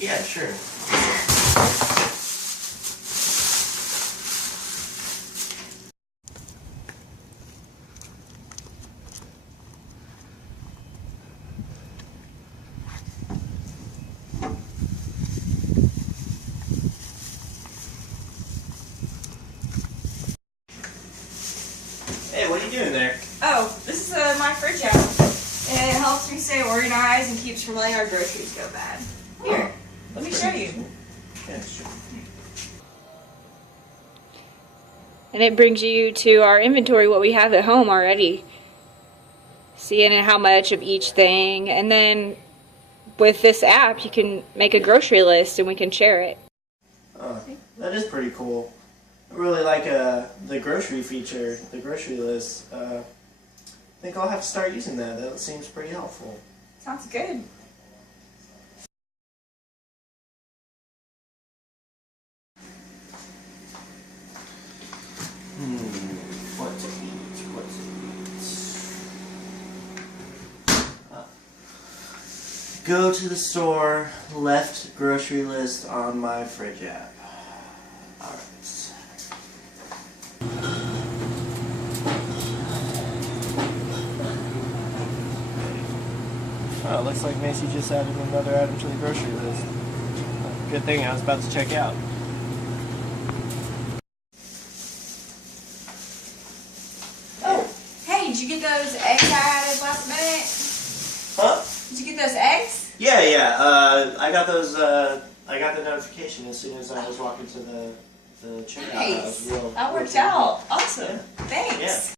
Yeah, sure. Hey, what are you doing there? Oh, this is my fridge app. It helps me stay organized and keeps from letting our groceries go bad. Here, let me show you. Yeah, sure. And it brings you to our inventory, what we have at home already. Seeing how much of each thing. And then with this app, you can make a grocery list and we can share it. That is pretty cool. I really like the grocery feature, the grocery list. I think I'll have to start using that. That seems pretty helpful. Sounds good. What to eat? What to eat? Go to the store, left grocery list on my Fridge app. Alright. Oh, looks like Macy just added another item to the grocery list. Good thing I was about to check out. Oh, hey, did you get those eggs I added last minute? Huh? Did you get those eggs? Yeah. I got those. I got the notification as soon as I was walking to the checkout. Nice. That worked out. Awesome. Yeah. Thanks. Yeah.